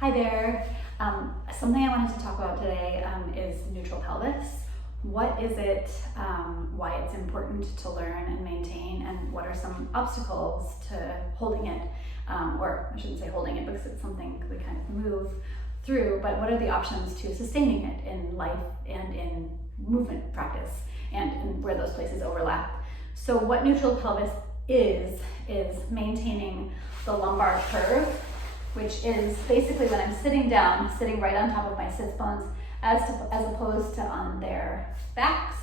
Hi there. Something I wanted to talk about today is neutral pelvis. What is it, why it's important to learn and maintain, and what are some obstacles to holding it, or I shouldn't say holding it because it's something we kind of move through, but what are the options to sustaining it in life and in movement practice and where those places overlap. So what neutral pelvis is maintaining the lumbar curve, which is basically when I'm sitting down, sitting right on top of my sits bones, as opposed to on their backs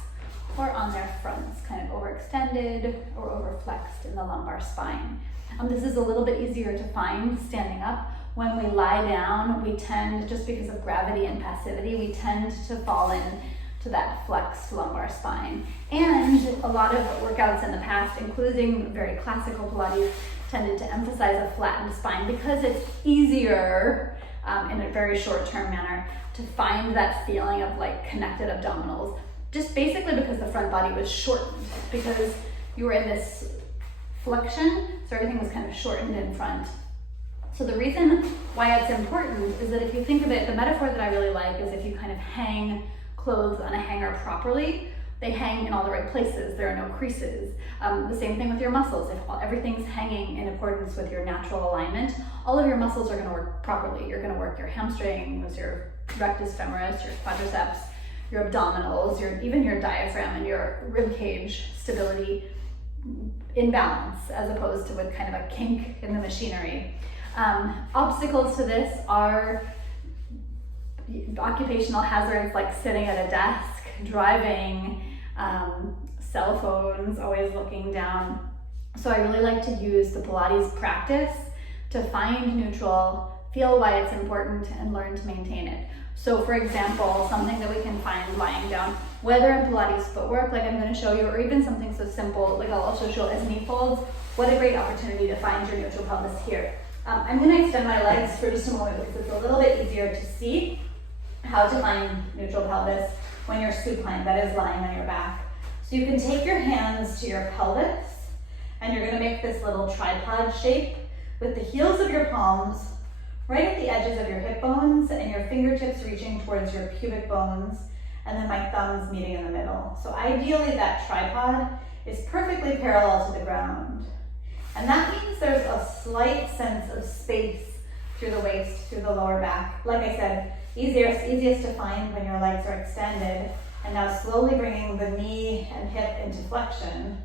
or on their fronts, kind of overextended or overflexed in the lumbar spine. This is a little bit easier to find standing up. When we lie down, we tend, just because of gravity and passivity, we tend to fall in to that flexed lumbar spine. And a lot of workouts in the past, including very classical Pilates, tended to emphasize a flattened spine because it's easier in a very short-term manner to find that feeling of like connected abdominals, just basically because the front body was shortened, because you were in this flexion, so everything was kind of shortened in front. So the reason why it's important is that if you think of it, the metaphor that I really like is if you kind of hang clothes on a hanger properly, they hang in all the right places. There are no creases. The same thing with your muscles. If everything's hanging in accordance with your natural alignment, all of your muscles are going to work properly. You're going to work your hamstrings, your rectus femoris, your quadriceps, your abdominals, even your diaphragm and your rib cage stability in balance, as opposed to with kind of a kink in the machinery. Obstacles to this are occupational hazards like sitting at a desk, driving, cell phones, always looking down. So I really like to use the Pilates practice to find neutral, feel why it's important, and learn to maintain it. So for example, something that we can find lying down, whether in Pilates footwork, like I'm going to show you, or even something so simple, like I'll also show as knee folds, what a great opportunity to find your neutral pelvis here. I'm going to extend my legs for just a moment because it's a little bit easier to see how to find neutral pelvis when you're supine, that is lying on your back. So you can take your hands to your pelvis and you're going to make this little tripod shape with the heels of your palms right at the edges of your hip bones and your fingertips reaching towards your pubic bones, and then my thumbs meeting in the middle. So ideally that tripod is perfectly parallel to the ground. And that means there's a slight sense of space through the waist, through the lower back. Like I said, easiest to find when your legs are extended. And now slowly bringing the knee and hip into flexion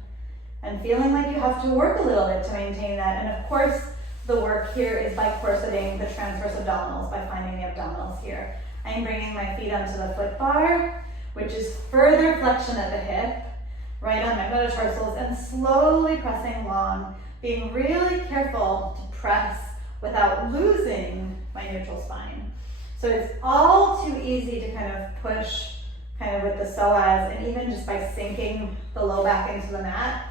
and feeling like you have to work a little bit to maintain that. And of course, the work here is by corseting the transverse abdominals, by finding the abdominals here. I'm bringing my feet onto the foot bar, which is further flexion at the hip, right on my metatarsals, and slowly pressing long, being really careful to press without losing my neutral spine. So it's all too easy to kind of push kind of with the psoas and even just by sinking the low back into the mat.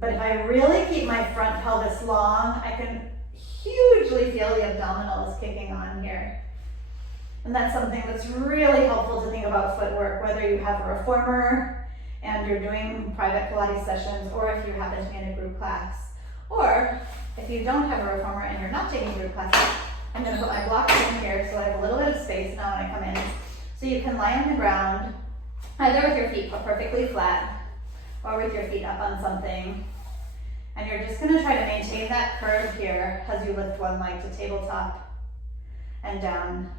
But if I really keep my front pelvis long, I can hugely feel the abdominals kicking on here. And that's something that's really helpful to think about footwork, whether you have a reformer and you're doing private Pilates sessions, or if you happen to be in a group class. Or if you don't have a reformer and you're not taking group classes, I'm going to put my blocks in here so I have a little bit of space now when I come in. So you can lie on the ground, either with your feet perfectly flat or with your feet up on something. And you're just going to try to maintain that curve here as you lift one leg to tabletop and down,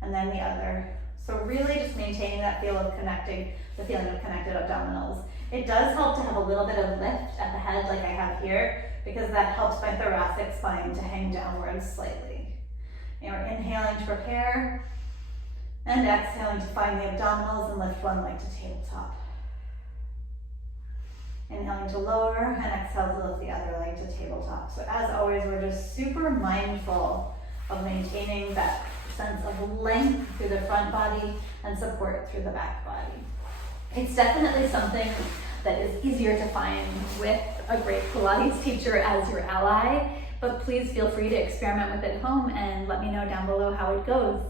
and then the other. So really just maintaining that feel of connecting, the feeling of connected abdominals. It does help to have a little bit of lift at the head like I have here, because that helps my thoracic spine to hang downwards slightly. And we're inhaling to prepare and exhaling to find the abdominals and lift one leg to tabletop. Inhaling to lower and exhale to lift the other leg to tabletop. So as always, we're just super mindful of maintaining that sense of length through the front body and support through the back body. It's definitely something that is easier to find with a great Pilates teacher as your ally, but please feel free to experiment with it at home and let me know down below how it goes.